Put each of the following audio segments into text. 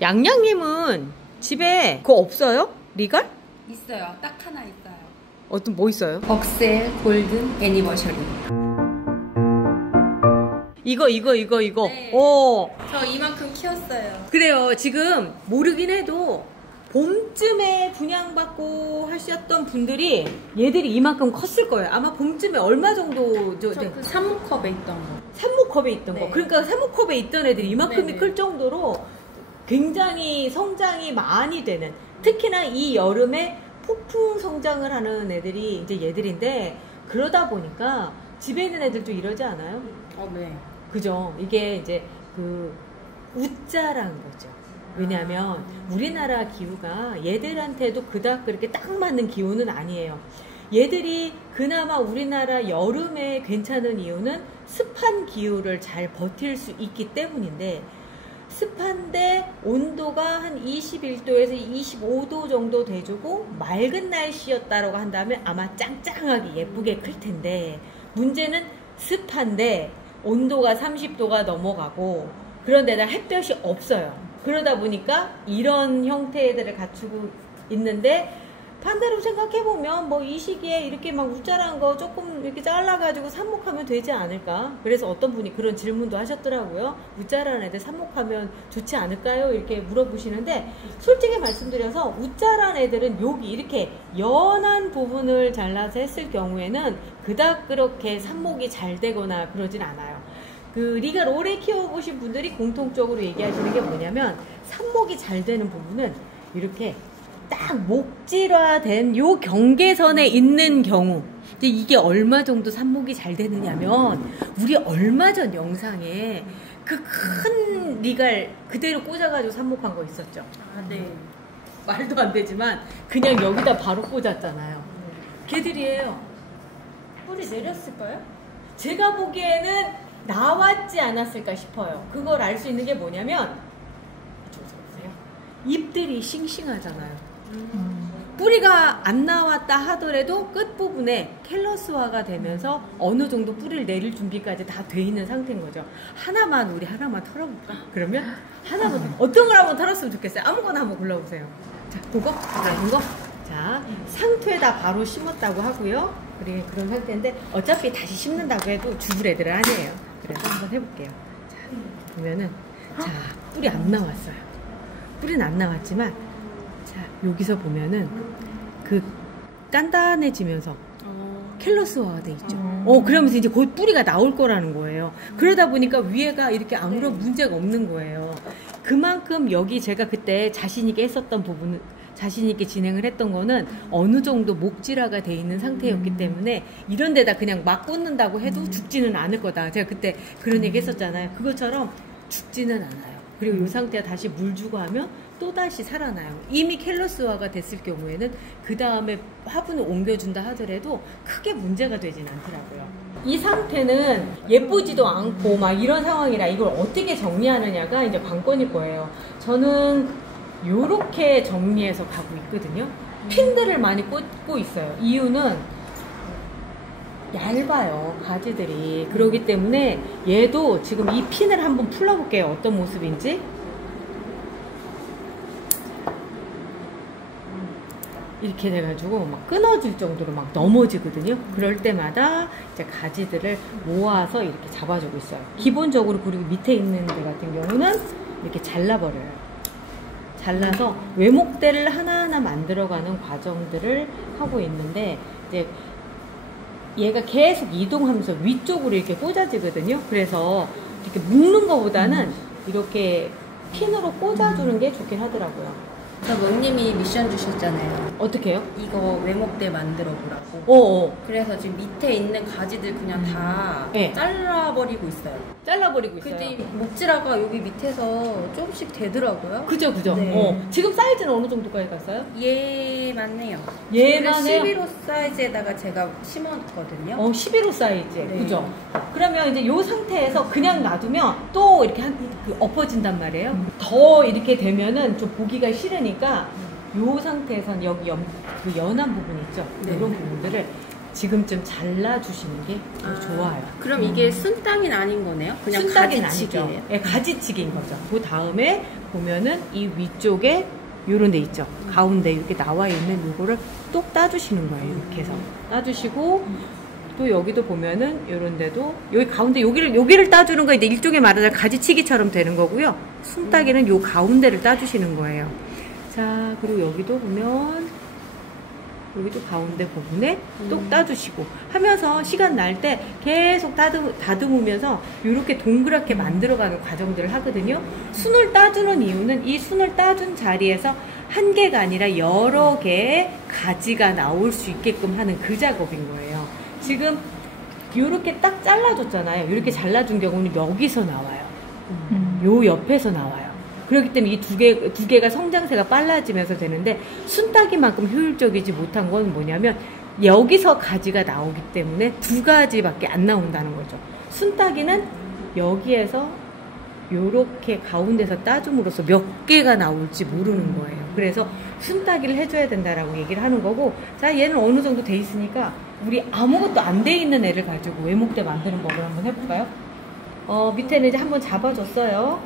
양양님은 집에 그거 없어요? 리갈? 있어요. 딱 하나 있어요. 어떤 뭐 있어요? 벅셀 골든 애니버셔리. 이거. 네. 저 이만큼 키웠어요. 그래요. 지금 모르긴 해도 봄쯤에 분양받고 하셨던 분들이 얘들이 이만큼 컸을 거예요. 아마 봄쯤에 얼마 정도 저 그 사무컵에 있던 거. 사무컵에 있던 네. 거. 그러니까 사무컵에 있던 애들이 이만큼이 네네. 클 정도로 굉장히 성장이 많이 되는, 특히나 이 여름에 폭풍 성장을 하는 애들이 이제 얘들인데, 그러다 보니까 집에 있는 애들도 이러지 않아요? 네. 그죠? 이게 이제 그 웃자란 거죠. 왜냐하면 우리나라 기후가 얘들한테도 그닥 그렇게 딱 맞는 기후는 아니에요. 얘들이 그나마 우리나라 여름에 괜찮은 이유는 습한 기후를 잘 버틸 수 있기 때문인데, 습한데 온도가 한 21도에서 25도 정도 돼주고 맑은 날씨였다라고 한다면 아마 짱짱하게 예쁘게 클 텐데, 문제는 습한데 온도가 30도가 넘어가고 그런데다 햇볕이 없어요. 그러다 보니까 이런 형태의 애들을 갖추고 있는데, 반대로 생각해보면 뭐 이 시기에 이렇게 막 웃자란 거 조금 이렇게 잘라가지고 삽목하면 되지 않을까? 그래서 어떤 분이 그런 질문도 하셨더라고요. 웃자라는 애들 삽목하면 좋지 않을까요? 이렇게 물어보시는데, 솔직히 말씀드려서 웃자란 애들은 여기 이렇게 연한 부분을 잘라서 했을 경우에는 그닥 그렇게 삽목이 잘 되거나 그러진 않아요. 그 리갈 오래 키워보신 분들이 공통적으로 얘기하시는 게 뭐냐면, 삽목이 잘 되는 부분은 이렇게 딱 목질화된 요 경계선에 있는 경우. 근데 이게 얼마 정도 삽목이 잘 되느냐면, 우리 얼마 전 영상에 그 큰 리갈 그대로 꽂아가지고 삽목한 거 있었죠. 네. 말도 안 되지만 그냥 여기다 바로 꽂았잖아요. 걔들이에요. 뿌리 내렸을까요? 제가 보기에는 나왔지 않았을까 싶어요. 그걸 알 수 있는 게 뭐냐면, 이쪽으로 보세요. 잎들이 싱싱하잖아요. 뿌리가 안 나왔다 하더라도 끝부분에 캘러스화가 되면서 어느 정도 뿌리를 내릴 준비까지 다 돼 있는 상태인 거죠. 우리 하나만 털어볼까? 그러면 하나만, 어떤 걸 한번 털었으면 좋겠어요. 아무거나 한번 골라보세요. 자, 그거? 작은 거? 자, 상토에다 바로 심었다고 하고요. 그런 상태인데 어차피 다시 심는다고 해도 죽을 애들은 아니에요. 그래서 한번 해볼게요. 자, 보면은, 자, 뿌리 안 나왔어요. 뿌리는 안 나왔지만, 자, 여기서 보면은 그 단단해지면서 캘러스화가 돼 있죠. 그러면서 이제 곧 뿌리가 나올 거라는 거예요. 그러다 보니까 위에가 이렇게 아무런 문제가 없는 거예요. 그만큼 여기 제가 그때 자신있게 했었던 부분은, 자신있게 진행을 했던 거는 어느 정도 목질화가 돼 있는 상태였기 때문에 이런 데다 그냥 막 꽂는다고 해도 죽지는 않을 거다. 제가 그때 그런 얘기 했었잖아요. 그것처럼 죽지는 않아요. 그리고 이 상태가 다시 물 주고 하면 또다시 살아나요. 이미 캘러스화가 됐을 경우에는 그 다음에 화분을 옮겨준다 하더라도 크게 문제가 되진 않더라고요. 이 상태는 예쁘지도 않고 막 이런 상황이라 이걸 어떻게 정리하느냐가 이제 관건일 거예요. 저는 요렇게 정리해서 가고 있거든요. 핀들을 많이 꽂고 있어요. 이유는 얇아요, 가지들이. 그러기 때문에 얘도 지금 이 핀을 한번 풀어볼게요. 어떤 모습인지. 이렇게 돼가지고 막 끊어질 정도로 막 넘어지거든요. 그럴 때마다 이제 가지들을 모아서 이렇게 잡아주고 있어요. 기본적으로. 그리고 밑에 있는 데 같은 경우는 이렇게 잘라버려요. 잘라서 외목대를 하나하나 만들어가는 과정들을 하고 있는데, 이제 얘가 계속 이동하면서 위쪽으로 이렇게 꽂아지거든요. 그래서 이렇게 묶는 것보다는 이렇게 핀으로 꽂아주는 게 좋긴 하더라고요. 저 멍님이 미션 주셨잖아요. 어떻게 해요? 이거 외목대 만들어 보라고. 그래서 지금 밑에 있는 가지들 그냥 다 네. 잘라버리고 있어요. 잘라버리고 있어요. 근데 목질화가 여기 밑에서 조금씩 되더라고요. 그죠. 네. 지금 사이즈는 어느 정도까지 갔어요? 얘만 해요. 얘만 해요? 11호 사이즈에다가 제가 심었거든요. 11호 사이즈. 네. 그죠? 그러면 이제 요 상태에서 그냥 놔두면 또 이렇게 엎어진단 말이에요. 더 이렇게 되면은 좀 보기가 싫으니까 요 상태에선 여기 그 연한 부분 있죠? 네. 이런 부분들을 지금쯤 잘라주시는 게 더 좋아요. 그럼 이게 순딱이 아닌 거네요? 그냥 순딱이 가지치기예요? 아니죠. 네, 가지치기인 거죠. 그 다음에 보면은 이 위쪽에 요런 데 있죠. 가운데 이렇게 나와 있는 요거를 똑 따주시는 거예요. 이렇게 해서 따주시고 또 여기도 보면은 요런 데도 여기 가운데 여기를 따주는 거 이제 일종의 말하자면 가지치기처럼 되는 거고요. 순딱이는 요 가운데를 따주시는 거예요. 자, 그리고 여기도 보면 여기도 가운데 부분에 똑 따주시고 하면서 시간 날 때 계속 다듬으면서 이렇게 동그랗게 만들어가는 과정들을 하거든요. 순을 따주는 이유는 이 순을 따준 자리에서 한 개가 아니라 여러 개의 가지가 나올 수 있게끔 하는 그 작업인 거예요. 지금 이렇게 딱 잘라줬잖아요. 이렇게 잘라준 경우는 여기서 나와요. 요 옆에서 나와요. 그렇기 때문에 이 두 개가 성장세가 빨라지면서 되는데 순따기만큼 효율적이지 못한 건 뭐냐면 여기서 가지가 나오기 때문에 두 가지밖에 안 나온다는 거죠. 순따기는 여기에서 요렇게 가운데서 따줌으로써 몇 개가 나올지 모르는 거예요. 그래서 순따기를 해줘야 된다라고 얘기를 하는 거고, 자, 얘는 어느 정도 돼 있으니까 우리 아무것도 안 돼 있는 애를 가지고 외목대 만드는 법을 한번 해볼까요? 밑에는 이제 한번 잡아줬어요.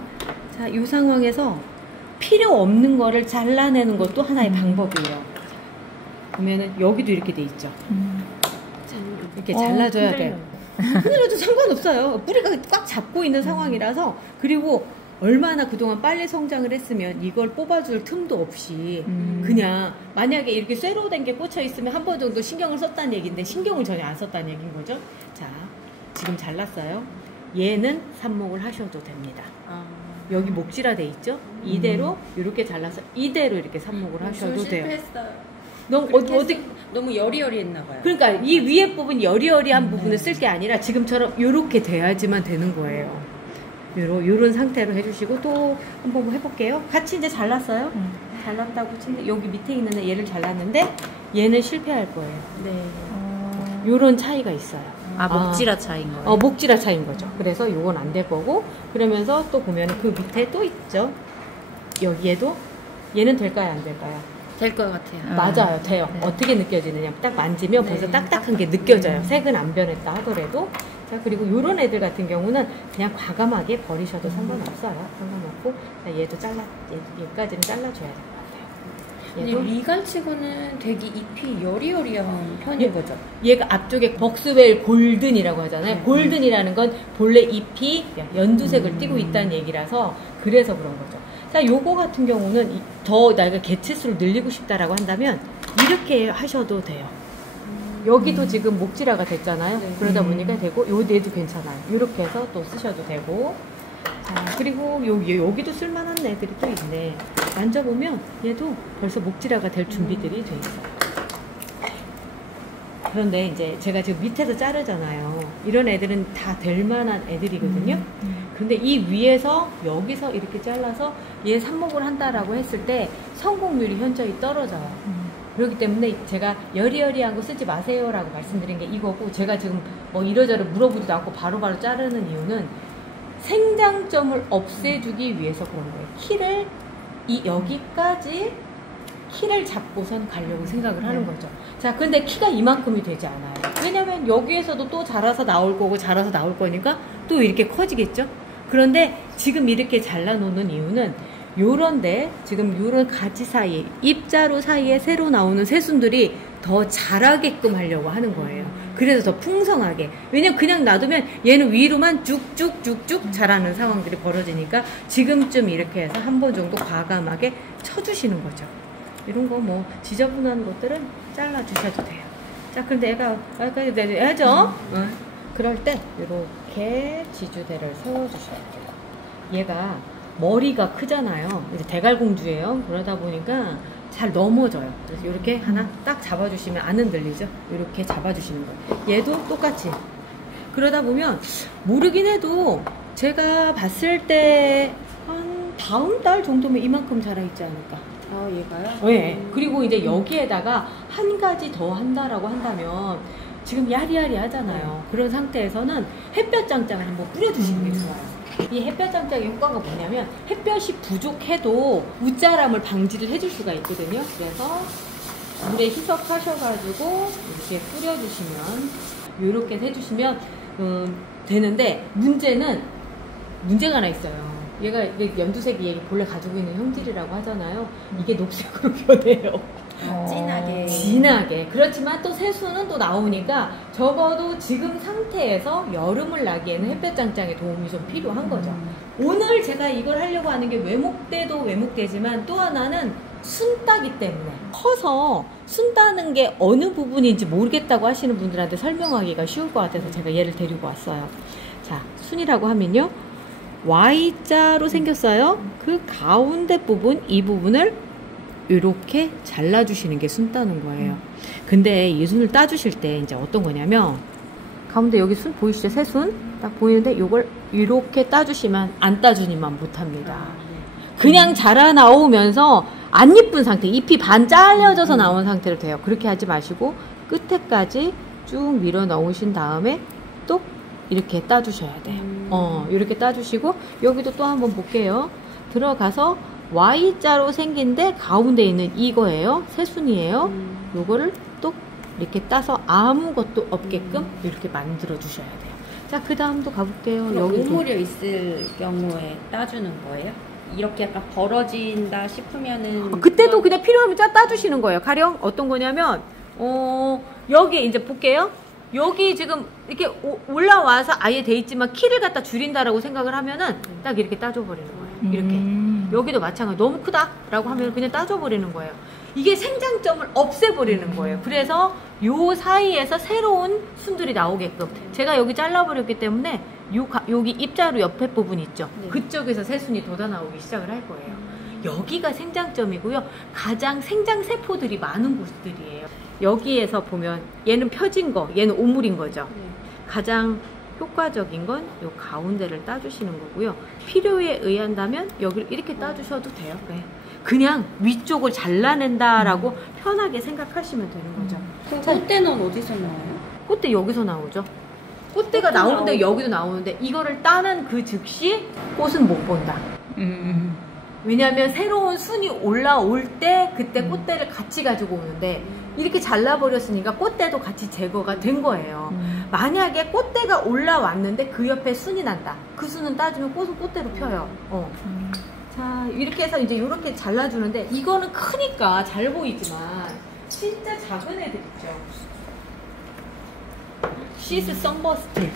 자, 이 상황에서 필요 없는 거를 잘라내는 것도 하나의 방법이에요. 보면은 여기도 이렇게 돼 있죠. 자, 이렇게 잘라줘야 돼요. 흔들려도 상관없어요. 뿌리가 꽉 잡고 있는 상황이라서. 그리고 얼마나 그동안 빨리 성장을 했으면 이걸 뽑아줄 틈도 없이 그냥 만약에 이렇게 쇠로 된 게 꽂혀 있으면 한 번 정도 신경을 썼다는 얘기인데 신경을 전혀 안 썼다는 얘기인 거죠. 자, 지금 잘랐어요. 얘는 삽목을 하셔도 됩니다. 여기 목질화 돼 있죠? 이대로 이렇게 잘라서 이대로 이렇게 삽목을 하셔도 돼요. 실패했어요. 너무 여리여리했나 봐요. 그러니까 이 위에 부분 여리여리한 부분을 쓸 게 아니라 지금처럼 이렇게 돼야지만 되는 거예요. 요런 상태로 해주시고 또 한번 해볼게요. 같이 이제 잘랐어요. 잘랐다고 치는데 여기 밑에 있는 애 얘를 잘랐는데 얘는 실패할 거예요. 네. 요런 차이가 있어요. 목질화 차이인 거예요? 목질화 차이인 거죠. 그래서 요건 안 될 거고, 그러면서 또 보면 그 밑에 또 있죠. 여기에도 얘는 될까요? 안 될까요? 될 것 같아요. 맞아요. 돼요. 네. 어떻게 느껴지느냐. 딱 만지면 벌써 딱딱한 게 느껴져요. 색은 안 변했다 하더라도. 자, 그리고 요런 애들 같은 경우는 그냥 과감하게 버리셔도 상관없어요. 상관없고. 자, 얘도 얘까지는 잘라줘야 될 것 같아요. 미간치고는 되게 잎이 여리여리한 편인 거죠. 얘가 앞쪽에 벅스웰 골든이라고 하잖아요. 골든이라는 건 본래 잎이 연두색을 띠고 있다는 얘기라서 그래서 그런 거죠. 자, 요거 같은 경우는 더 내가 개체수를 늘리고 싶다라고 한다면 이렇게 하셔도 돼요. 여기도 지금 목질화가 됐잖아요. 네. 그러다 보니까 되고, 얘도 괜찮아요. 이렇게 해서 또 쓰셔도 되고. 자, 그리고 여기도 쓸만한 애들이 또 있네. 만져보면 얘도 벌써 목질화가 될 준비들이 돼 있어요. 그런데 이제 제가 지금 밑에서 자르잖아요. 이런 애들은 다 될 만한 애들이거든요. 근데 이 위에서 여기서 이렇게 잘라서 얘 삽목을 한다라고 했을 때 성공률이 현저히 떨어져요. 그렇기 때문에 제가 여리여리한 거 쓰지 마세요라고 말씀드린 게 이거고, 제가 지금 뭐 이러저러 물어보지도 않고 바로바로 자르는 이유는 생장점을 없애주기 위해서 그런 거예요. 키를 여기까지 키를 잡고선 가려고 생각을 하는 거죠. 자, 근데 키가 이만큼이 되지 않아요. 왜냐면 여기에서도 또 자라서 나올 거고 자라서 나올 거니까 또 이렇게 커지겠죠. 그런데 지금 이렇게 잘라놓는 이유는 요런데 지금 요런 가지 사이, 입자루 사이에 새로 나오는 새순들이 더 자라게끔 하려고 하는 거예요. 그래서 더 풍성하게. 왜냐면 그냥 놔두면 얘는 위로만 쭉쭉쭉쭉 자라는 상황들이 벌어지니까 지금쯤 이렇게 해서 한 번 정도 과감하게 쳐주시는 거죠. 이런 거 뭐 지저분한 것들은 잘라주셔도 돼요. 자, 그런데 애가 해야죠. 그럴 때 이렇게 지주대를 세워주셔야 돼요. 얘가 머리가 크잖아요. 이제 대갈공주예요. 그러다 보니까 잘 넘어져요. 그래서 이렇게 하나 딱 잡아주시면 안 흔들리죠. 이렇게 잡아주시는 거예요. 얘도 똑같이. 그러다 보면 모르긴 해도 제가 봤을 때 한 다음 달 정도면 이만큼 자라있지 않을까. 얘가요? 네. 그리고 이제 여기에다가 한 가지 더 한다라고 한다면 지금 야리야리 하잖아요. 그런 상태에서는 햇볕 장장을 한번 뿌려주시는 게 좋아요. 이 햇볕 장장의 효과가 뭐냐면 햇볕이 부족해도 웃자람을 방지를 해줄 수가 있거든요. 그래서 물에 희석하셔가지고 이렇게 뿌려주시면 이렇게 해주시면 되는데 문제가 하나 있어요. 얘가 연두색이 얘 본래 가지고 있는 형질이라고 하잖아요. 이게 녹색으로 변해요. 진하게. 그렇지만 또 새수는 또 나오니까 적어도 지금 상태에서 여름을 나기에는 햇볕 장장의 도움이 좀 필요한 거죠. 오늘 제가 이걸 하려고 하는 게 외목대도 외목대지만 또 하나는 순 따기 때문에 커서 순 따는 게 어느 부분인지 모르겠다고 하시는 분들한테 설명하기가 쉬울 것 같아서 제가 얘를 데리고 왔어요. 자, 순이라고 하면요. Y자로 생겼어요. 그 가운데 부분, 이 부분을 이렇게 잘라주시는 게 순 따는 거예요. 근데 이 순을 따주실 때 이제 어떤 거냐면 가운데 여기 순 보이시죠? 새 순 딱 보이는데 이걸 이렇게 따주시면 안 따주니만 못합니다. 그냥 자라 나오면서 안 이쁜 상태, 잎이 반 잘려져서 나온 상태로 돼요. 그렇게 하지 마시고 끝에까지 쭉 밀어 넣으신 다음에 또 이렇게 따주셔야 돼요. 이렇게 따주시고 여기도 또 한번 볼게요. 들어가서 Y자로 생긴데 가운데 있는 이거예요. 새순이에요. 요거를 또 이렇게 따서 아무것도 없게끔 이렇게 만들어 주셔야 돼요. 자, 그 다음도 가볼게요. 여기 오므려 있을 경우에 따주는 거예요? 이렇게 약간 벌어진다 싶으면은 그때도 그냥 필요하면 따주시는 거예요. 가령 어떤 거냐면 여기 이제 볼게요. 여기 지금 이렇게 올라와서 아예 돼 있지만 키를 갖다 줄인다라고 생각을 하면은 딱 이렇게 따줘버리는 거예요. 이렇게. 여기도 마찬가지. 너무 크다라고 하면 그냥 따줘버리는 거예요. 이게 생장점을 없애버리는 거예요. 그래서 요 사이에서 새로운 순들이 나오게끔 제가 여기 잘라버렸기 때문에 여기 입자루 옆에 부분 있죠. 네. 그쪽에서 새순이 돋아나오기 시작을 할 거예요. 여기가 생장점이고요. 가장 생장세포들이 많은 곳들이에요. 여기에서 보면 얘는 펴진 거, 얘는 오물인 거죠. 네. 가장 효과적인 건 요 가운데를 따주시는 거고요. 필요에 의한다면 여기를 이렇게 따주셔도 돼요. 네. 그냥 위쪽을 잘라낸다라고 편하게 생각하시면 되는 거죠. 그 꽃대는 어디서 나와요? 꽃대 여기서 나오죠. 꽃대가 나오는데 여기도 나오는데 이거를 따는 그 즉시 꽃은 못 본다. 왜냐하면 새로운 순이 올라올 때 그때 꽃대를 같이 가지고 오는데 이렇게 잘라버렸으니까 꽃대도 같이 제거가 된 거예요. 만약에 꽃대가 올라왔는데 그 옆에 순이 난다. 그 순은 따주면 꽃은 꽃대로 펴요. 자, 이렇게 해서 이제 이렇게 잘라주는데 이거는 크니까 잘 보이지만 진짜 작은 애들 있죠. 시스 썬버스트.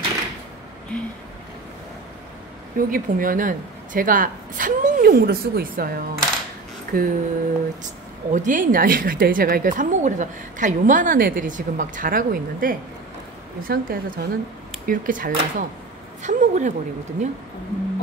여기 보면은 제가 삽목용으로 쓰고 있어요. 어디에 있냐 이거 제가 이거 삽목을 해서 다 요만한 애들이 지금 막 자라고 있는데 이 상태에서 저는 이렇게 잘라서 삽목을 해버리거든요.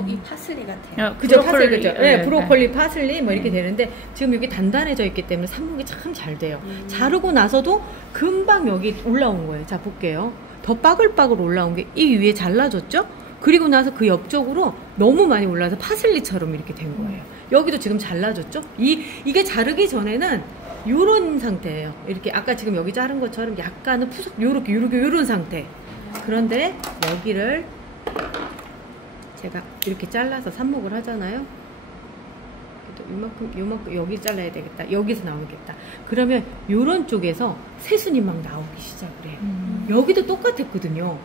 이 파슬리 같아요. 그죠, 파슬리 그죠. 네, 브로콜리, 파슬리 뭐 이렇게 되는데 지금 여기 단단해져 있기 때문에 삽목이 참 잘 돼요. 자르고 나서도 금방 여기 올라온 거예요. 자, 볼게요. 더 빠글빠글 올라온 게 이 위에 잘라줬죠? 그리고 나서 그 옆쪽으로 너무 많이 올라서 파슬리처럼 이렇게 된 거예요. 여기도 지금 잘라줬죠? 이게 자르기 전에는 요런 상태예요. 이렇게 아까 지금 여기 자른 것처럼 약간은 푸석 요런 상태. 그런데 여기를 제가 이렇게 잘라서 삽목을 하잖아요. 요만큼 여기 잘라야 되겠다. 여기서 나오겠다. 그러면 요런 쪽에서 새순이 막 나오기 시작을 해요. 여기도 똑같았거든요.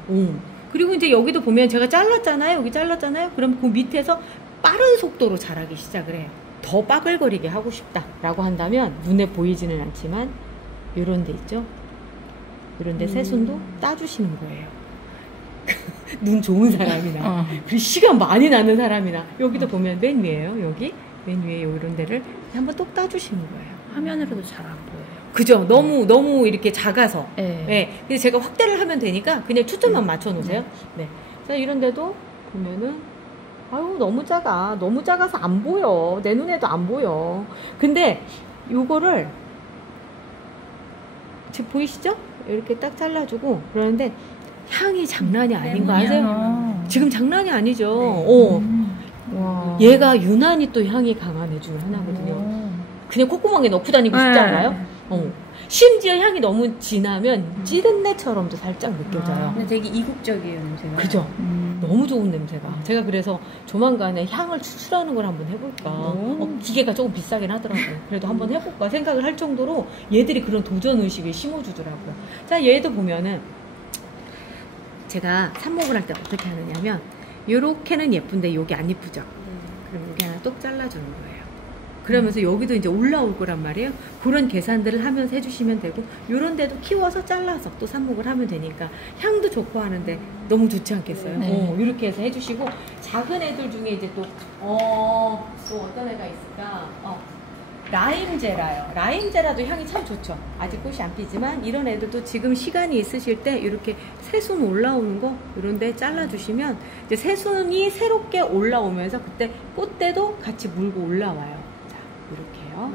그리고 이제 여기도 보면 제가 잘랐잖아요. 여기 잘랐잖아요. 그럼 그 밑에서 빠른 속도로 자라기 시작을 해요. 더 빠글거리게 하고 싶다라고 한다면 눈에 보이지는 않지만 요런 데 있죠. 요런 데 새순도 따주시는 거예요. 눈 좋은 사람이나 그리고 시간 많이 나는 사람이나 여기도 보면 맨 위에요. 여기 맨 위에 이런 데를 한번 똑 따주시는 거예요. 화면으로도 잘 안 보여요. 그죠? 너무 이렇게 작아서. 네. 그래서 제가 확대를 하면 되니까 그냥 초점만 맞춰 놓으세요. 네. 자, 이런 데도 보면은 아유, 너무 작아. 너무 작아서 안 보여. 내 눈에도 안 보여. 근데 요거를 지금 보이시죠? 이렇게 딱 잘라주고 그러는데 향이 장난이 아닌 거 아세요? 지금 장난이 아니죠. 와. 얘가 유난히 또 향이 강한 애 중에 하나거든요. 그냥 콧구멍에 넣고 다니고 싶지 않아요? 심지어 향이 너무 진하면 찌른내처럼도 살짝 느껴져요. 근데 되게 이국적이에요, 냄새가. 그죠? 너무 좋은 냄새가. 제가 그래서 조만간에 향을 추출하는 걸 한번 해볼까. 기계가 조금 비싸긴 하더라고요. 그래도 한번 해볼까 생각을 할 정도로 얘들이 그런 도전 의식을 심어주더라고요. 자, 얘도 보면은 제가 삽목을 할 때 어떻게 하느냐면 요렇게는 예쁜데 여기 안 예쁘죠? 그럼 여기 하나 똑 잘라주는 거예요. 그러면서 여기도 이제 올라올 거란 말이에요. 그런 계산들을 하면서 해주시면 되고, 요런 데도 키워서 잘라서 또 삽목을 하면 되니까 향도 좋고 하는데 너무 좋지 않겠어요? 네. 이렇게 해서 해주시고, 작은 애들 중에 이제 또 어떤 애가 있을까? 라임제라요. 라임제라도 향이 참 좋죠. 아직 꽃이 안 피지만 이런 애들도 지금 시간이 있으실 때 이렇게 새순 올라오는 거 이런 데 잘라주시면 이제 새순이 새롭게 올라오면서 그때 꽃대도 같이 물고 올라와요. 자, 이렇게요.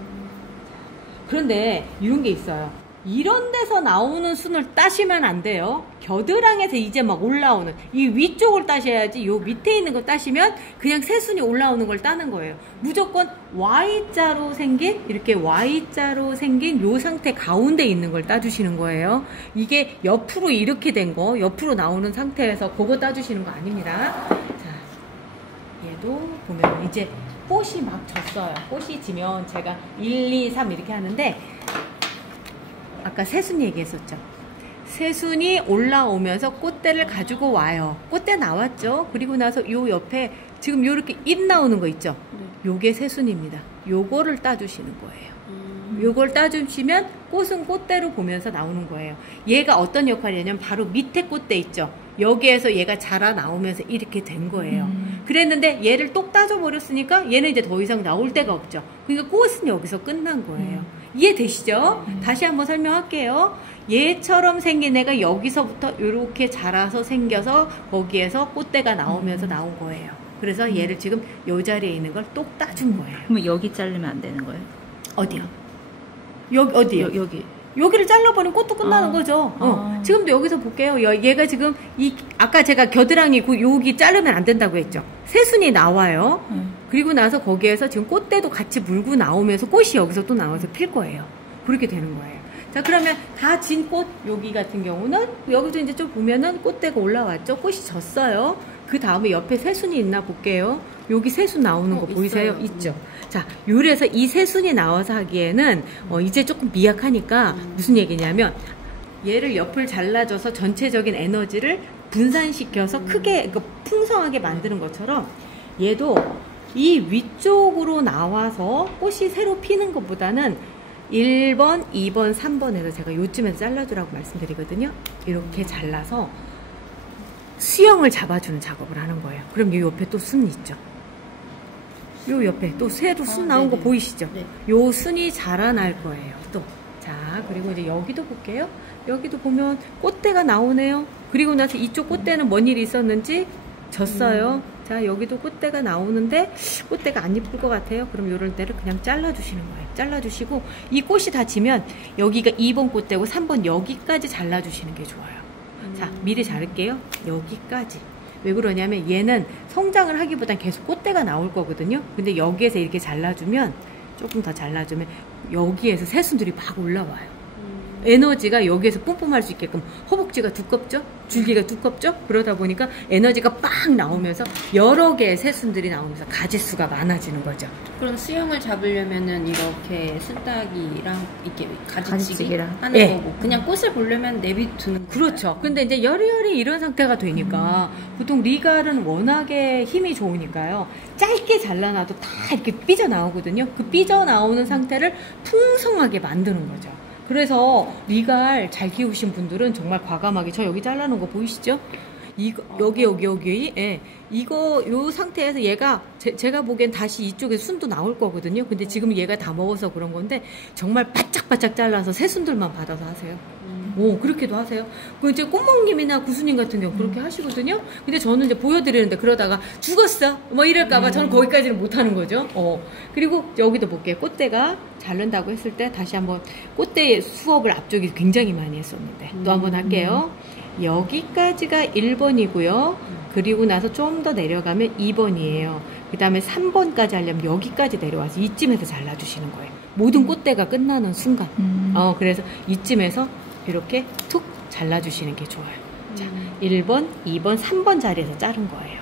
그런데 이런 게 있어요. 이런 데서 나오는 순을 따시면 안 돼요. 겨드랑이에서 이제 막 올라오는 이 위쪽을 따셔야지. 요 밑에 있는 거 따시면 그냥 새순이 올라오는 걸 따는 거예요. 무조건 Y자로 생긴, 이렇게 Y자로 생긴 요 상태 가운데 있는 걸 따주시는 거예요. 이게 옆으로 이렇게 된 거, 옆으로 나오는 상태에서 그거 따주시는 거 아닙니다. 자, 얘도 보면 이제 꽃이 막 졌어요. 꽃이 지면 제가 1, 2, 3 이렇게 하는데, 아까 새순 얘기했었죠. 새순이 올라오면서 꽃대를 가지고 와요. 꽃대 나왔죠. 그리고 나서 요 옆에 지금 요렇게 잎 나오는 거 있죠. 요게 새순입니다. 요거를 따주시는 거예요. 요걸 따주시면 꽃은 꽃대로 보면서 나오는 거예요. 얘가 어떤 역할이냐면 바로 밑에 꽃대 있죠. 여기에서 얘가 자라 나오면서 이렇게 된 거예요. 그랬는데 얘를 똑 따져버렸으니까 얘는 이제 더 이상 나올 데가 없죠. 그러니까 꽃은 여기서 끝난 거예요. 이해되시죠? 다시 한번 설명할게요. 얘처럼 생긴 애가 여기서부터 이렇게 자라서 생겨서 거기에서 꽃대가 나오면서 나온 거예요. 그래서 얘를 지금 요 자리에 있는 걸 똑 따준 거예요. 그럼 여기 자르면 안 되는 거예요? 어디요? 여기 어디요? 여기. 여기를 잘라버리면 꽃도 끝나는 거죠. 지금도 여기서 볼게요. 얘가 지금 아까 제가 겨드랑이 여기 자르면 안 된다고 했죠. 새순이 나와요. 그리고 나서 거기에서 지금 꽃대도 같이 물고 나오면서 꽃이 여기서 또 나와서 필 거예요. 그렇게 되는 거예요. 자, 그러면 다 진 꽃, 여기 같은 경우는 여기도 이제 좀 보면은 꽃대가 올라왔죠. 꽃이 졌어요. 그 다음에 옆에 새순이 있나 볼게요. 여기 새순 나오는 거 보이세요? 있어요. 있죠. 자, 요래서 이 새순이 나와서 하기에는 이제 조금 미약하니까 무슨 얘기냐면, 얘를 옆을 잘라줘서 전체적인 에너지를 분산시켜서 크게 풍성하게 만드는 것처럼 얘도 이 위쪽으로 나와서 꽃이 새로 피는 것보다는 1번, 2번, 3번에서 제가 요쯤에서 잘라주라고 말씀드리거든요. 이렇게 잘라서 수영을 잡아주는 작업을 하는 거예요. 그럼 이 옆에 또 순 있죠. 요 옆에 또 새로 순 나온 거 보이시죠? 네. 요 순이 자라날 거예요. 또. 자, 그리고 이제 여기도 볼게요. 여기도 보면 꽃대가 나오네요. 그리고 나서 이쪽 꽃대는 뭔 일이 있었는지 졌어요. 자, 여기도 꽃대가 나오는데 꽃대가 안 예쁠 것 같아요. 그럼 요런 데를 그냥 잘라주시는 거예요. 잘라주시고 이 꽃이 다 지면 여기가 2번 꽃대고 3번 여기까지 잘라주시는 게 좋아요. 자, 미리 자를게요. 여기까지. 왜 그러냐면 얘는 성장을 하기보단 계속 꽃대가 나올 거거든요. 근데 여기에서 이렇게 잘라주면, 조금 더 잘라주면 여기에서 새순들이 막 올라와요. 에너지가 여기에서 뿜뿜할 수 있게끔. 허벅지가 두껍죠? 줄기가 두껍죠? 그러다 보니까 에너지가 빡 나오면서 여러 개의 새순들이 나오면서 가지수가 많아지는 거죠. 그럼 수영을 잡으려면은 이렇게 순따기랑 이렇게 가지치기랑 하는 예. 거고, 그냥 꽃을 보려면 내비두는. 그렇죠. 근데 이제 여리여리 이런 상태가 되니까 보통 리갈은 워낙에 힘이 좋으니까요. 짧게 잘라놔도 다 이렇게 삐져나오거든요. 그 삐져나오는 상태를 풍성하게 만드는 거죠. 그래서 리갈 잘 키우신 분들은 정말 과감하게, 저 여기 잘라놓은 거 보이시죠? 이거 여기 예. 요 상태에서 얘가 제가 보기엔 다시 이쪽에 순도 나올 거거든요. 근데 지금 얘가 다 먹어서 그런 건데 정말 바짝바짝 잘라서 새순들만 받아서 하세요. 오, 그렇게도 하세요. 그 이제 꽃멍님이나 구수님 같은 경우 그렇게 하시거든요. 근데 저는 이제 보여드리는데 그러다가 죽었어 뭐 이럴까봐 저는 거기까지는 못 하는 거죠. 그리고 여기도 볼게요. 꽃대가 자른다고 했을 때 다시 한번 꽃대 수업을 앞쪽에 굉장히 많이 했었는데 또 한번 할게요. 여기까지가 1번이고요. 그리고 나서 좀 더 내려가면 2번이에요. 그 다음에 3번까지 하려면 여기까지 내려와서 이쯤에서 잘라주시는 거예요. 모든 꽃대가 끝나는 순간. 그래서 이쯤에서 이렇게 툭 잘라주시는 게 좋아요. 자, 1번, 2번, 3번 자리에서 자른 거예요.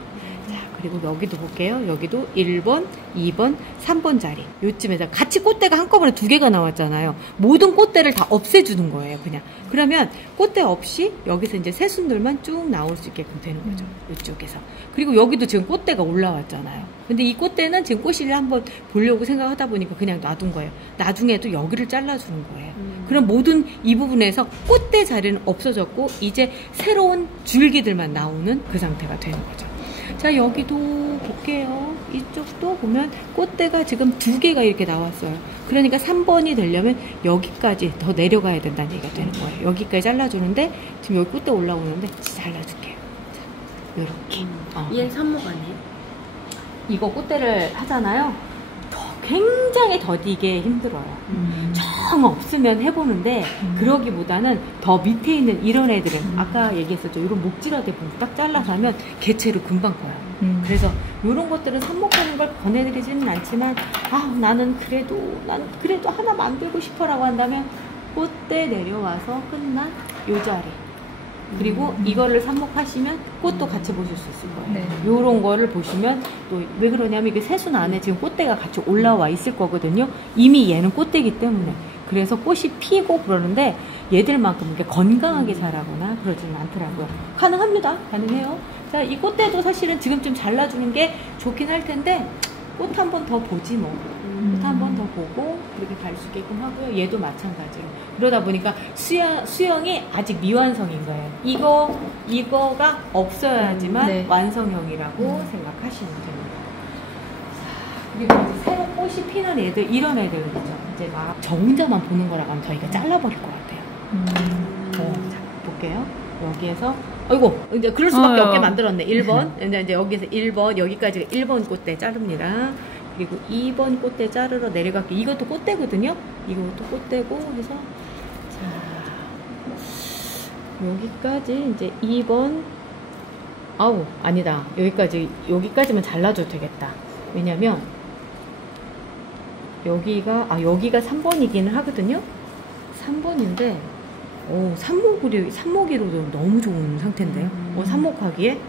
자, 그리고 여기도 볼게요. 여기도 1번, 2번, 3번 자리. 요쯤에서 같이 꽃대가 한꺼번에 2개가 나왔잖아요. 모든 꽃대를 다 없애주는 거예요, 그냥. 그러면 꽃대 없이 여기서 이제 새순들만 쭉 나올 수 있게끔 되는 거죠. 이쪽에서. 그리고 여기도 지금 꽃대가 올라왔잖아요. 근데 이 꽃대는 지금 꽃을 한번 보려고 생각하다 보니까 그냥 놔둔 거예요. 나중에도 여기를 잘라주는 거예요. 그럼 모든 이 부분에서 꽃대 자리는 없어졌고 이제 새로운 줄기들만 나오는 그 상태가 되는 거죠. 자, 여기도 볼게요. 이쪽도 보면 꽃대가 지금 2개가 이렇게 나왔어요. 그러니까 3번이 되려면 여기까지 더 내려가야 된다는 얘기가 되는 거예요. 여기까지 잘라주는데 지금 여기 꽃대 올라오는데 잘라줄게요. 자, 요렇게. 얘는 삽목 아니에요? 이거 꽃대를 하잖아요. 굉장히 더디게 힘들어요. 정 없으면 해보는데 그러기보다는 더 밑에 있는 이런 애들은 아까 얘기했었죠. 이런 목질화대 부분 딱 잘라서 하면 개체로 금방 커요. 그래서 이런 것들은 삽목하는 걸 권해드리지는 않지만 나는 그래도 하나 만들고 싶어라고 한다면 꽃대 내려와서 끝난 요 자리 그리고 이거를 삽목하시면 꽃도 같이 보실 수 있을 거예요. 네. 요런 거를 보시면 또 왜 그러냐면 이게 새순 안에 지금 꽃대가 같이 올라와 있을 거거든요. 이미 얘는 꽃대기 때문에. 그래서 꽃이 피고 그러는데 얘들만큼 이렇게 건강하게 자라거나 그러지는 않더라고요. 가능합니다. 가능해요. 자, 이 꽃대도 사실은 지금쯤 잘라주는 게 좋긴 할 텐데 꽃 한 번 더 보지 뭐. 꽃 한 번 더 보고 그렇게 갈 수 있게끔 하고요. 얘도 마찬가지예요. 그러다 보니까 수영이 아직 미완성인 거예요. 이거가 없어야지만 네. 완성형이라고 생각하시면 됩니다. 그리고 이제 새로 꽃이 피는 애들, 이런 애들은 있죠. 이제 막 저 혼자만 보는 거라고 하면 저희가 잘라버릴 것 같아요. 자, 볼게요. 여기에서 아이고 이제 그럴 수밖에 없게 만들었네. 1번 이제 여기서 1번 여기까지 1번 꽃대 자릅니다. 그리고 2번 꽃대 자르러 내려갈게요. 이것도 꽃대거든요. 이것도 꽃대고 해서 자 여기까지 이제 2번 아니다. 여기까지만 잘라줘도 되겠다. 왜냐면 여기가 3번이기는 하거든요. 3번인데 삽목이로도 너무 좋은 상태인데요. 삽목하기에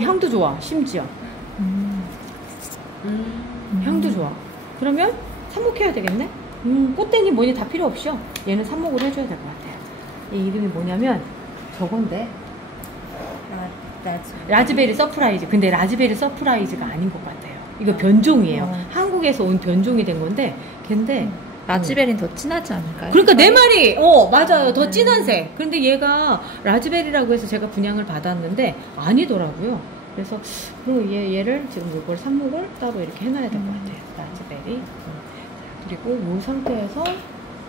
향도 좋아. 심지어 향도 좋아. 그러면 삽목해야 되겠네. 꽃대니 뭐니 다 필요 없이요. 얘는 삽목을 해줘야 될 것 같아요. 얘 이름이 뭐냐면 저건데 라즈베리 서프라이즈. 근데 라즈베리 서프라이즈가 아닌 것 같아요. 이거 변종이에요. 한국에서 온 변종이 된 건데 걔인데 라즈베리는 더 진하지 않을까요? 그러니까 내 말이 맞아요. 더 진한 색. 근데 얘가 라즈베리라고 해서 제가 분양을 받았는데 아니더라고요. 그래서 얘를 지금 이걸 삽목을 따로 이렇게 해놔야 될 것 같아요. 라즈베리. 그리고 이 상태에서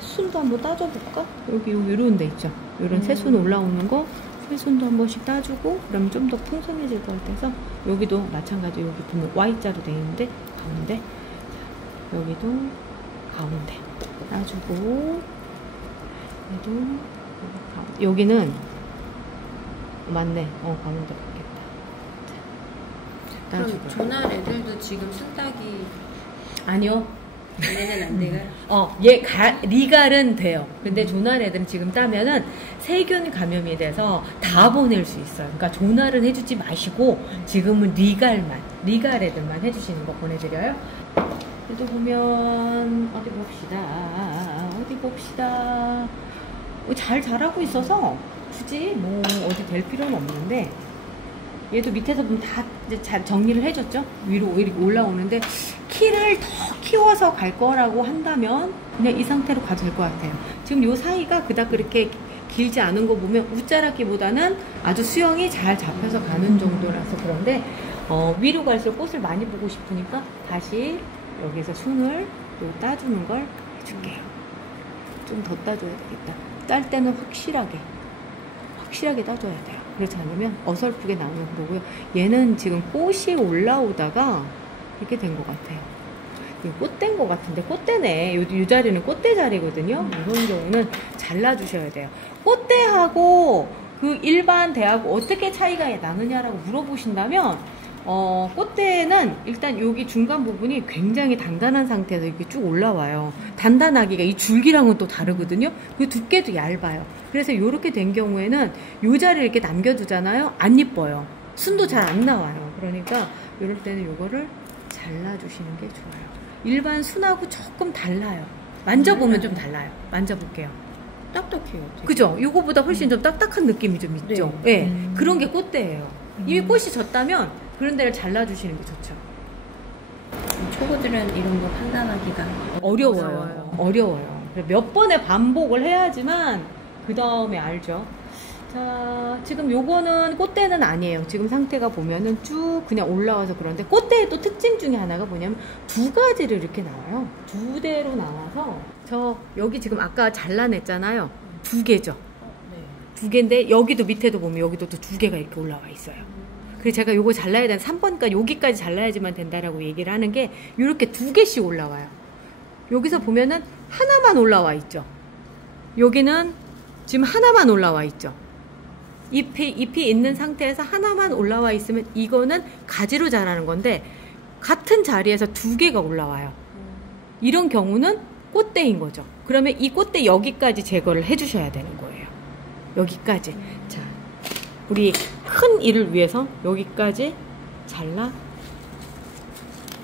순도 한번 따줘볼까? 여기 이런 데 있죠. 이런 새순 올라오는 거 새순도 한 번씩 따주고 그러면 좀 더 풍성해질 것 같아서 여기도 마찬가지. 여기 보면 Y자로 되어 있는데 가운데 여기도 가운데 따주고 여기는 맞네. 가운데 맞겠다. 그럼 조날 애들도 지금 순딱이 아니요. 얘네는 안 돼요? 리갈은 돼요. 근데 조날 애들은 지금 따면은 세균 감염이 돼서 다 보낼 수 있어요. 그러니까 조날은 해주지 마시고 지금은 리갈 애들만 해주시는 거 보내드려요. 그래도 보면 어디 봅시다. 잘 자라고 있어서 굳이 뭐 어디 될 필요는 없는데 얘도 밑에서 보면 다 이제 잘 정리를 해줬죠. 위로 이렇게 올라오는데 키를 더 키워서 갈 거라고 한다면 그냥 이 상태로 가도 될 것 같아요. 지금 요 사이가 그닥 그렇게 길지 않은 거 보면 웃자라기보다는 아주 수영이 잘 잡혀서 가는 정도라서 그런데 위로 갈수록 꽃을 많이 보고 싶으니까 다시 여기서 순을 따주는 걸 해줄게요. 좀 더 따줘야 되겠다. 딸 때는 확실하게 따줘야 돼요. 그렇지 않으면 어설프게 나오면 그러고요. 얘는 지금 꽃이 올라오다가 이렇게 된 것 같아요. 꽃대인 것 같은데 꽃대네. 이 자리는 꽃대 자리거든요. 이런 경우는 잘라주셔야 돼요. 꽃대하고 그 일반 대하고 어떻게 차이가 나느냐라고 물어보신다면 꽃대는 일단 여기 중간 부분이 굉장히 단단한 상태에서 이렇게 쭉 올라와요. 단단하기가 이 줄기랑은 또 다르거든요. 그 두께도 얇아요. 그래서 이렇게 된 경우에는 이 자리를 이렇게 남겨두잖아요. 안 이뻐요. 순도 잘 안 나와요. 그러니까 이럴 때는 이거를 잘라주시는 게 좋아요. 일반 순하고 조금 달라요. 만져보면 좀 달라요. 만져볼게요. 딱딱해요. 되게. 그죠? 이거보다 훨씬 좀 딱딱한 느낌이 좀 있죠? 네. 네. 그런 게 꽃대예요. 이미 꽃이 졌다면 그런 데를 잘라주시는 게 좋죠. 초보들은 이런 거 판단하기가 어려워요. 몇 번의 반복을 해야지만 그 다음에 알죠. 자, 지금 요거는 꽃대는 아니에요. 지금 상태가 보면은 쭉 그냥 올라와서 그런데 꽃대의 또 특징 중에 하나가 뭐냐면 두 가지를 이렇게 나와요. 두 대로 나와서 저 여기 지금 아까 잘라냈잖아요. 두 개죠. 두 개인데 여기도 밑에도 보면 여기도 또 두 개가 이렇게 올라와 있어요. 그래서 제가 요거 잘라야 되는 3번까지 여기까지 잘라야지만 된다라고 얘기를 하는 게 이렇게 두 개씩 올라와요. 여기서 보면은 하나만 올라와 있죠. 여기는 지금 하나만 올라와 있죠. 잎이 있는 상태에서 하나만 올라와 있으면 이거는 가지로 자라는 건데 같은 자리에서 두 개가 올라와요. 이런 경우는 꽃대인 거죠. 그러면 이 꽃대 여기까지 제거를 해주셔야 되는 거예요. 여기까지. 자, 우리 큰 일을 위해서 여기까지 잘라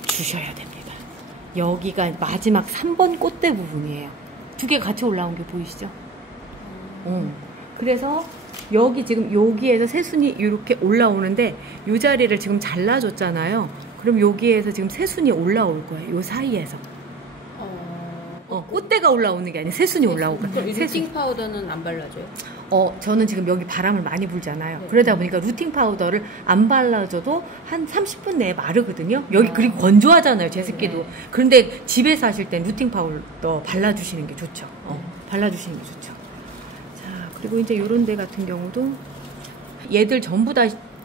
주셔야 됩니다. 여기가 마지막 3번 꽃대 부분이에요. 두 개 같이 올라온 게 보이시죠? 그래서 여기 지금 여기에서 새순이 이렇게 올라오는데 이 자리를 지금 잘라줬잖아요. 그럼 여기에서 지금 새순이 올라올 거예요. 이 사이에서. 꽃대가 올라오는 게 아니라 새순이 올라오고. 루팅 파우더는 안 발라줘요? 저는 지금 여기 바람을 많이 불잖아요. 그러다 보니까 루팅 파우더를 안 발라줘도 한 30분 내에 마르거든요. 여기 그리고 건조하잖아요, 제습기도. 그런데 집에서 하실 땐 루팅 파우더 발라주시는 게 좋죠. 발라주시는 게 좋죠. 자, 그리고 이제 요런 데 같은 경우도 얘들 전부 다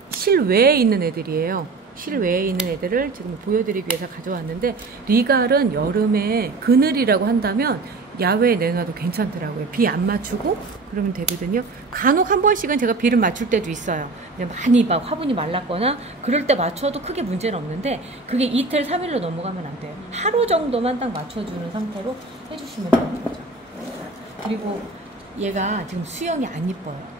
실외에 있는 애들이에요. 실외에 있는 애들을 지금 보여드리기 위해서 가져왔는데 리갈은 여름에 그늘이라고 한다면 야외에 내놔도 괜찮더라고요. 비 안 맞추고 그러면 되거든요. 간혹 한 번씩은 제가 비를 맞출 때도 있어요. 많이 막 화분이 말랐거나 그럴 때 맞춰도 크게 문제는 없는데 그게 이틀 3일로 넘어가면 안 돼요. 하루 정도만 딱 맞춰주는 상태로 해주시면 되는 거죠. 그리고 얘가 지금 수영이 안 이뻐요.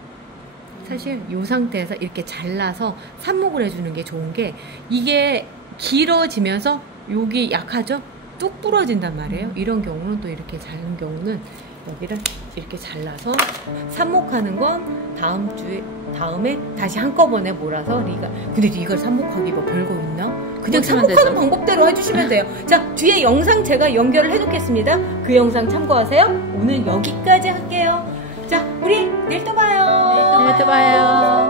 사실 이 상태에서 이렇게 잘라서 삽목을 해주는 게 좋은 게 이게 길어지면서 여기 약하죠? 뚝 부러진단 말이에요. 이런 경우는 또 이렇게 자른 경우는 여기를 이렇게 잘라서 삽목하는 건 다음에 다시 한꺼번에 몰아서 리갈. 근데 리갈 삽목하기 뭐 별거 있나? 그냥 삽목하는 방법대로 해주시면 돼요. 자, 뒤에 영상 제가 연결을 해놓겠습니다. 그 영상 참고하세요. 오늘 여기까지 할게요. 자, 우리 내일 또 봐요. 내일 또 봐요.